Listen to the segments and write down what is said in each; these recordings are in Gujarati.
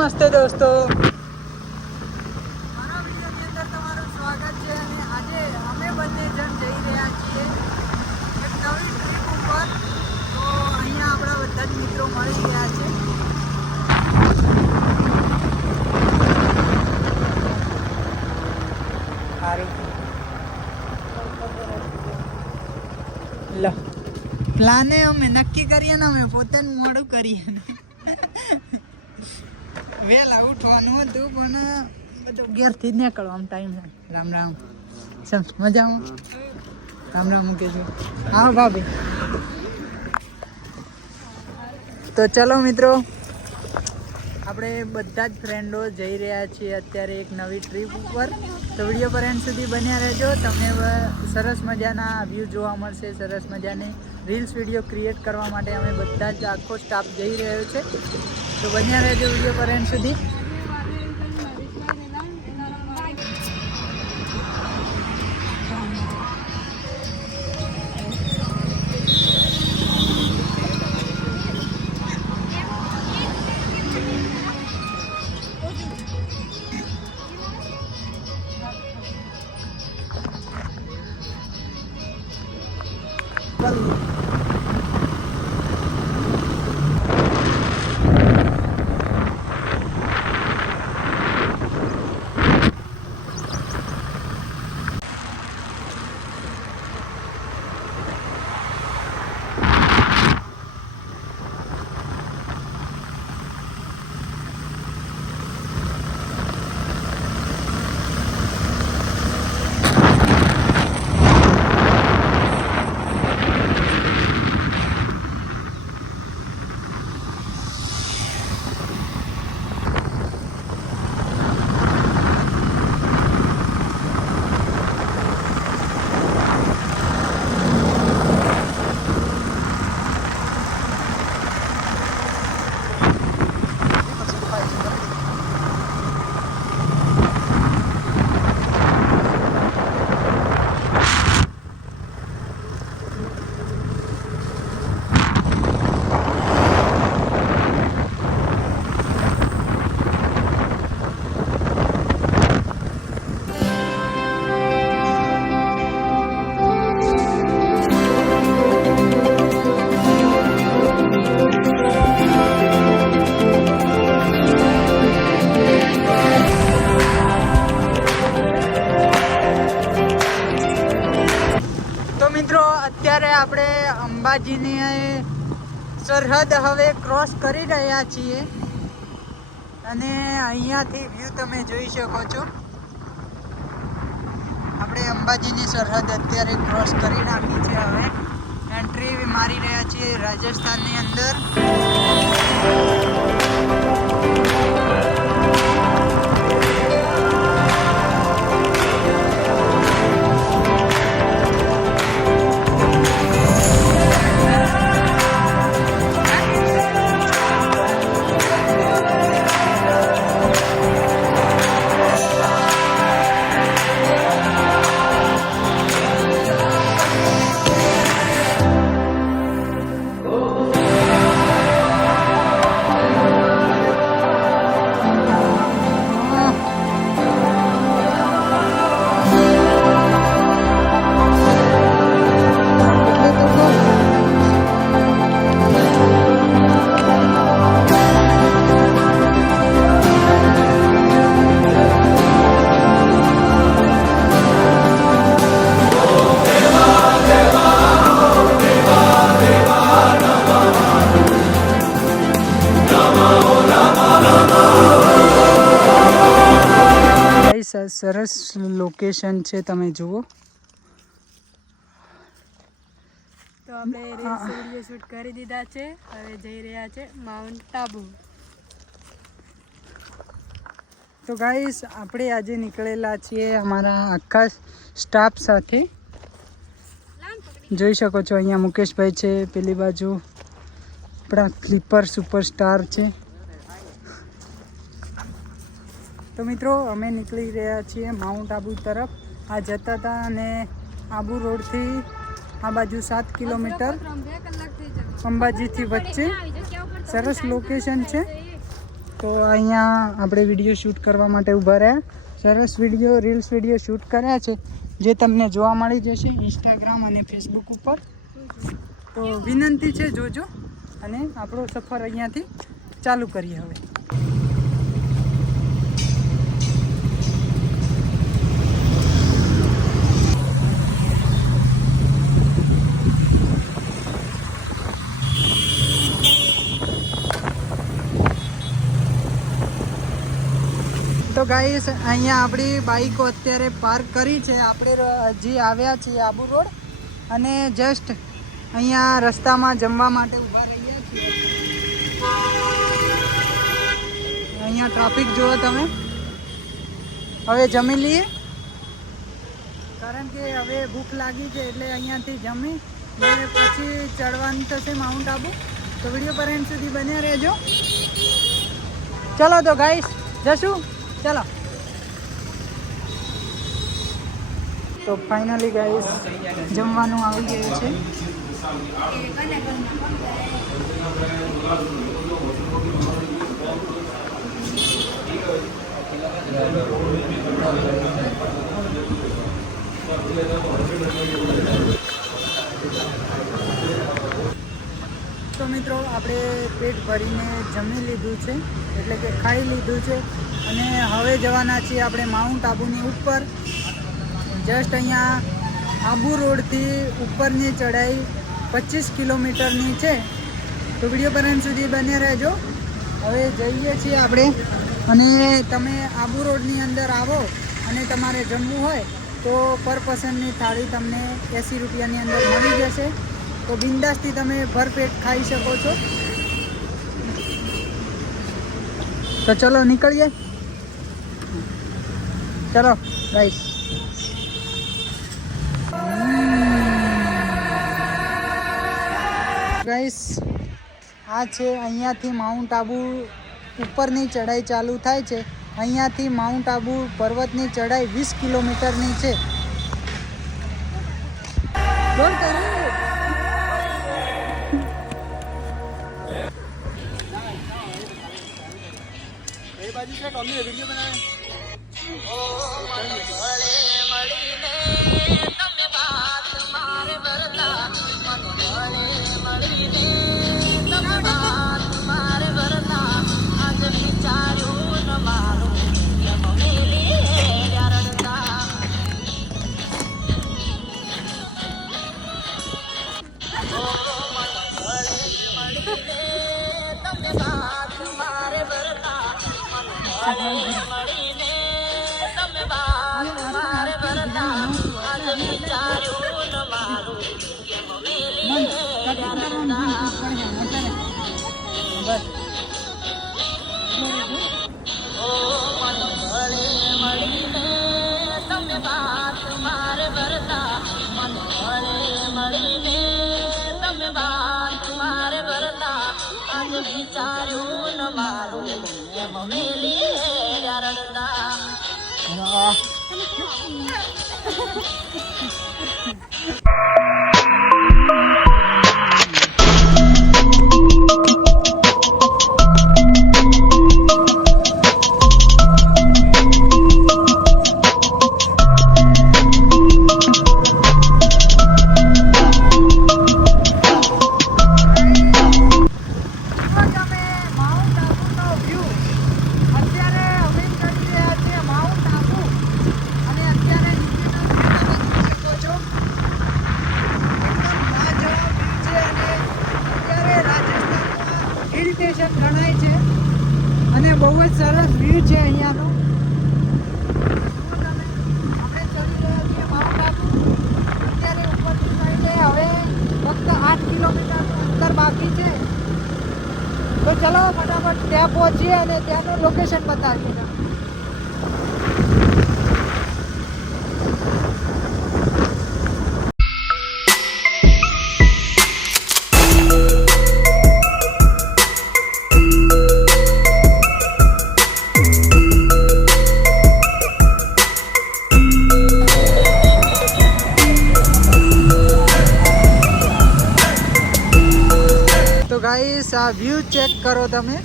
નમસ્તે દોસ્તો, મારા વિડીયોની અંદર તમારું સ્વાગત છે. અને આજે અમે બંને જણ જઈ રહ્યા છીએ એક નવી ટ્રીપ ઉપર. તો અહીંયા આપણા બધા જ મિત્રો મળી ગયા છે. લો પ્લાને અમે નક્કી કરીએ ને, અમે પોતાનું મોડું કરીએ ને. વહેલા ઉઠવાનું હતું પણ બધું ઘેરથી જ નીકળવાનું ટાઈમ છે. રામ રામ, ચલ મજામાં? રામ રામ મૂકીશું. હા ભાભી. તો ચલો મિત્રો, આપણે બધા જ ફ્રેન્ડો જઈ રહ્યા છીએ અત્યારે એક નવી ટ્રીપ ઉપર. તો વિડીયો પર એન્ડ સુધી બન્યા રહેજો. તમને સરસ મજાના વ્યૂ જોવા મળશે, સરસ મજાની રીલ્સ વિડીયો ક્રિએટ કરવા માટે અમે બધા જ આખો સ્ટાફ જઈ રહ્યો છે. તો બન્યા રહેજો વિડીયો પર એન્ડ સુધી. અત્યારે આપણે અંબાજીની સરહદ હવે ક્રોસ કરી રહ્યા છીએ અને અહીંયાથી વ્યૂ તમે જોઈ શકો છો. આપણે અંબાજીની સરહદ અત્યારે ક્રોસ કરી નાખી છે. હવે એન્ટ્રી મારી રહ્યા છીએ રાજસ્થાનની અંદર. સરસ લોકેશન છે, તમે જુઓ. તો આપણે રીલ્સ વિડીયો શૂટ કરી દીધા છે. હવે જઈ રહ્યા છે માઉન્ટ આબુ. તો ગાઈસ, આપણે આજે નીકળેલા છીએ અમારા આખા સ્ટાફ સાથે. જોઈ શકો છો અહીંયા મુકેશભાઈ છે, પેલી બાજુ આપણા ક્લિપર સુપરસ્ટાર છે. તો મિત્રો, અમે નીકળી રહ્યા છીએ માઉન્ટ આબુ તરફ. આ જતા હતા અને આબુ રોડથી આ બાજુ 7 કિલોમીટર અંબાજીથી વચ્ચે સરસ લોકેશન છે. તો અહીંયા આપણે વિડીયો શૂટ કરવા માટે ઊભા રહ્યા. સરસ રીલ્સ વિડીયો શૂટ કર્યા છે, જે તમને જોવા મળી જશે ઇન્સ્ટાગ્રામ અને ફેસબુક ઉપર. તો વિનંતી છે જોજો, અને આપણો સફર અહીંયાથી ચાલુ કરીએ હવે. તો ગાઈસ અહીંયા આપણી બાઈકો અત્યારે પાર્ક કરી છે. આપણે હજી આવ્યા છીએ આબુ રોડ, અને જસ્ટ અહીંયા રસ્તામાં જમવા માટે ઊભા રહ્યા છીએ. અહીંયા ટ્રાફિક જુઓ તમે. હવે જમી લઈએ, કારણ કે હવે ભૂખ લાગી છે, એટલે અહીંયાથી જમી ને પછી ચડવાનું થશે માઉન્ટ આબુ. તો વિડીયો પર એન્ડ સુધી બન્યા રહેજો. ચલો તો ગાઈસ જશું, ચલો. તો ફાઇનલી ગાઈસ જમવાનું આવી ગયું છે. તો મિત્રો આપણે પેટ ભરીને જમી લીધું છે, એટલે કે ખાઈ લીધું છે, અને હવે જવાના છીએ આપણે માઉન્ટ આબુની ઉપર. જસ્ટ અહીંયા આબુ રોડથી ઉપરની ચઢાઈ 25 કિલોમીટરની છે. તો વિડીયો પર અંત સુધી બન્યા રહેજો. હવે જઈએ છીએ આપણે, અને તમે આબુ રોડની અંદર આવો અને તમારે જમવું હોય તો પર પર્સનની થાળી તમને 80 રૂપિયાની અંદર મળી જશે. તો બિંદાસથી તમે ભરપેટ ખાઈ શકો છો. તો ચલો નીકળીએ. ચલો ગાઈસ. ગાઈસ આ છે અહીંયાથી માઉન્ટ આબુ ઉપરની ચઢાઈ ચાલુ થાય છે. અહીંયાથી માઉન્ટ આબુ પર્વતની ચઢાઈ 20 કિલોમીટરની છે. બોલ કરો. એ બાજુ છે અમને વિડિયો બનાવે. ગણાય છે, અને બહુ જ સરસ વ્યૂ છે અહીંયાનો. આપણે ચડી રહ્યા છીએ માઉન્ટ આબુ. અત્યારે ઉપરની સાઈડે હવે ફક્ત 8 કિલોમીટરનું અંતર બાકી છે. તો ચલો ફટાફટ ત્યાં પહોંચીએ અને ત્યાંનું લોકેશન બતાવીએ. ગાઈસ આ વ્યૂ ચેક કરો તમે.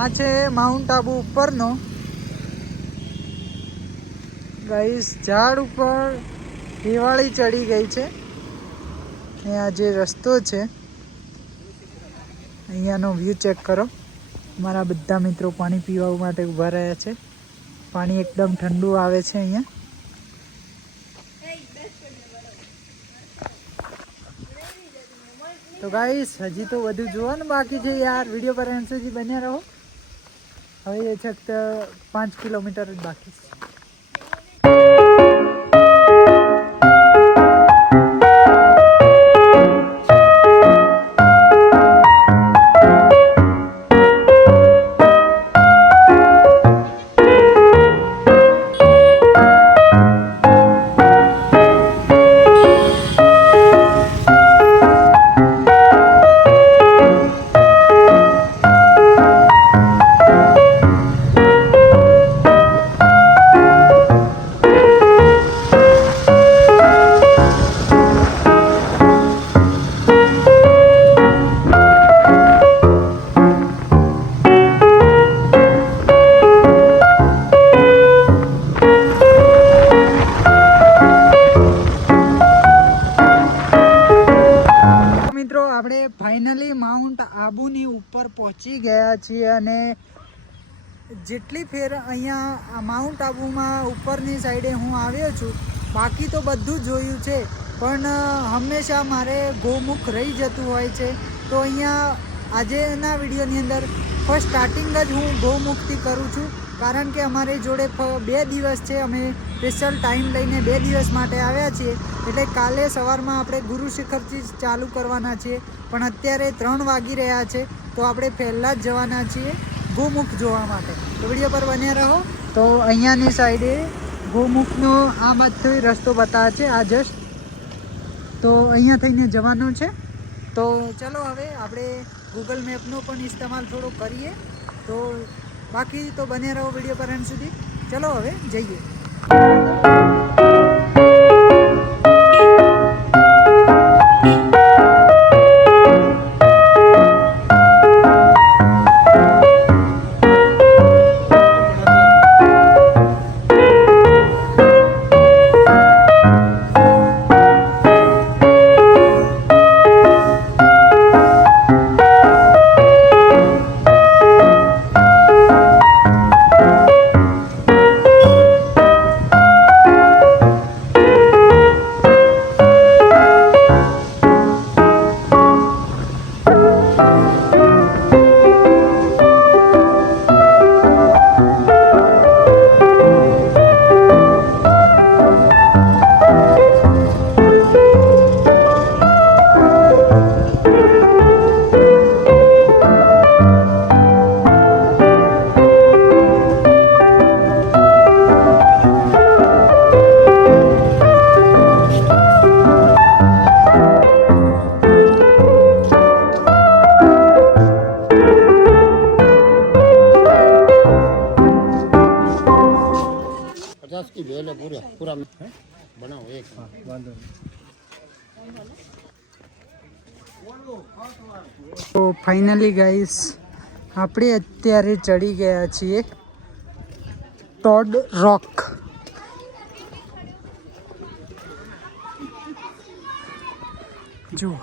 આ છે માઉન્ટ આબુ ઉપરનો ગાઈસ, ઝાડ ઉપર દિવાળી ચડી ગઈ છે ને આ જે રસ્તો છે અહીંયાનો વ્યૂ ચેક કરો. મારા બધા મિત્રો પાણી પીવા માટે ઊભા રહ્યા છે. પાણી એકદમ ઠંડુ આવે છે અહીંયા. તો ગાઈસ હજી તો બધું જોવાનું બાકી છે યાર. વિડીયો પર એન્ડ સુધી બન્યા રહો. હવે એ ફક્ત 5 કિલોમીટર જ બાકી છે. આપણે ફાઇનલી માઉન્ટ આબુની ઉપર પહોંચી ગયા છીએ અને જેટલી ફેર અહીંયા માઉન્ટ આબુમાં ઉપરની સાઈડે હું આવ્યો છું, બાકી તો બધું જોયું છે, પણ હંમેશા મારે ગોમુખ રહી જતું હોય છે. તો અહીંયા આજેના વિડીયોની અંદર ફર્સ્ટ સ્ટાર્ટિંગ જ હું ગોમુખથી કરું છું, કારણ કે અમારી જોડે 2 દિવસ છે. અમે સ્પેશિયલ ટાઈમ લઈને 2 દિવસ માટે આવ્યા છીએ. એટલે કાલે સવારમાં આપણે ગુરુ શિખરથી ચાલુ કરવાના છીએ, પણ અત્યારે 3 વાગી રહ્યા છે. તો આપણે પહેલાં જ જવાના છીએ ગોમુખ જોવા માટે. તો વિડીયો પર બન્યા રહો. તો અહીંયાની સાઈડે ગોમુખનો આ બાજુ રસ્તો બતાવે છે આ જસ્ટ. તો અહીંયા થઈને જવાનું છે. તો ચલો હવે આપણે ગૂગલ મેપનો પણ ઇસ્તેમાલ થોડો કરીએ. તો બાકી તો બન્યા રહો વિડીયો પર એન્ડ સુધી. ચલો હવે જઈએ. की बेल है पूरा पूरा बनाओ एक તો ફાઇનલી ગાઈસ આપણે અત્યારે ચડી ગયા છીએ ટોડ રોક. જુઓ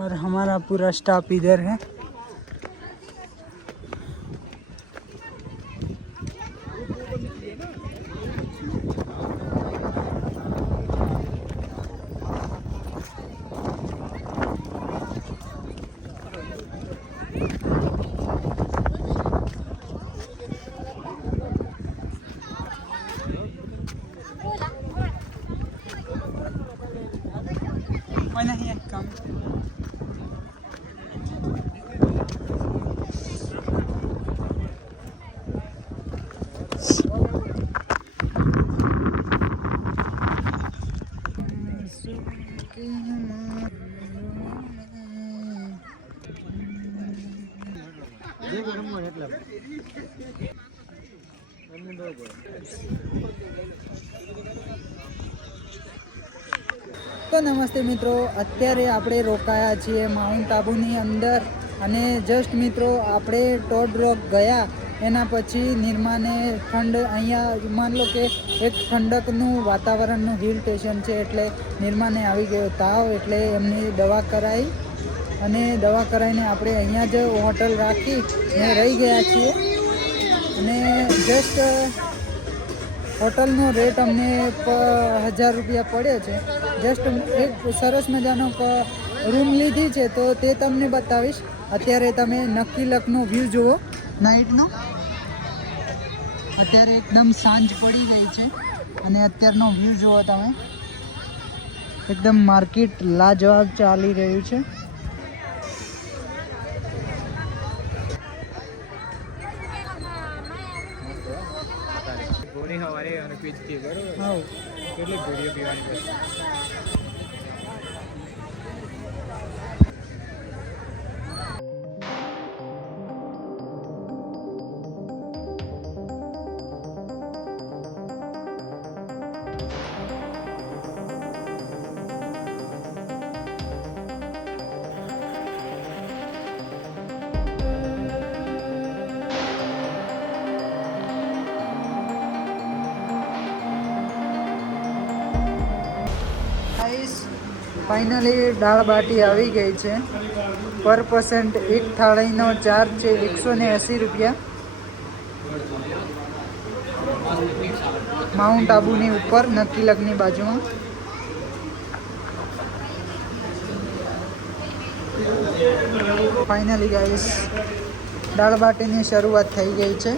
और हमारा पूरा स्टाफ इधर है. कोई नहीं है काम. તો નમસ્તે મિત્રો, અત્યારે આપણે રોકાયા છીએ માઉન્ટ આબુની અંદર અને જસ્ટ મિત્રો આપણે ટોડ રોક ગયા એના પછી નિર્માને અહીંયા માન લો કે એક ઠંડકનું વાતાવરણનું હિલ સ્ટેશન છે એટલે નિર્માને આવી ગયો તાવ એટલે એમની દવા કરાવી અને દવા કરાવીને આપણે અહીંયા જ હોટલ રાખી ને રહી ગયા છીએ અને જસ્ટ હોટલનો રેટ અમને 1000 રૂપિયા પડ્યો છે. જસ્ટ એક સરસ મજાનો રૂમ લીધી છે તો તે તમને બતાવીશ. અત્યારે તમે નક્કી લકનો વ્યૂ જુઓ નાઇટનો. અત્યારે એકદમ સાંજ પડી ગઈ છે અને અત્યારનો વ્યૂ જુઓ તમે. એકદમ માર્કેટ લાજવાબ ચાલી રહ્યું છે. ગોળી સવારે અને પીચથી બરોબર હા કેટલી ગોળીઓ પીવાની પડે ફાઇનલી દાળ બાટી આવી ગઈ છે. પર પર્સન્ટ એક થાળીનો ચાર્જ છે 180 રૂપિયા. માઉન્ટ આબુની ઉપર નકીલકની બાજુમાં. ફાઇનલી ગાઈસ દાળ બાટીની શરૂઆત થઈ ગઈ છે.